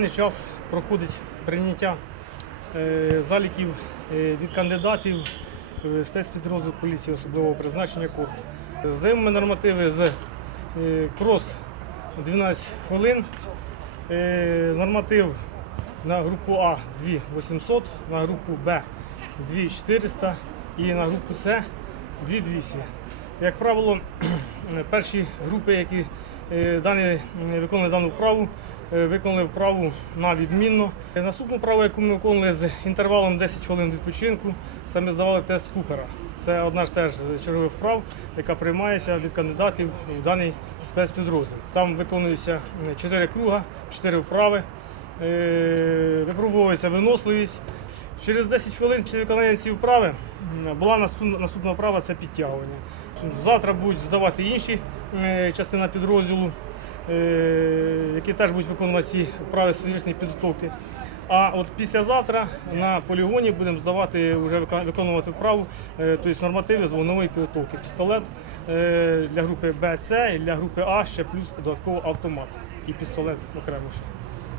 даний час проходить прийняття е, заліків е, від кандидатів в спецпідрозділ поліції особливого призначення КУР. Здаємо ми нормативи з е, крос 12 хвилин. Е, Норматив на групу А 2800, на групу Б 2400 і на групу С 2200. Як правило, перші групи, які е, дані, е, виконали дану вправу, е, виконали вправу на відмінно. Е, Наступну вправу, яку ми виконали з інтервалом 10 хвилин відпочинку, це ми здавали тест Купера. Це одна ж теж чергових вправ, яка приймається від кандидатів у даний спецпідрозділ. Там виконується 4 круга, 4 вправи. Е, Випробовується виносливість. Через 10 хвилин після виконання цієї вправи була наступна, вправа це підтягування. Завтра будуть здавати інші е, частина підрозділу, е, які теж будуть виконувати ці вправи фізичної підготовки. А от післязавтра на полігоні будемо здавати вже виконувати вправу, е, тобто нормативи з вогневої підготовки. Пістолет е, для групи Б, С і для групи А ще плюс додатково автомат і пістолет окремо ще.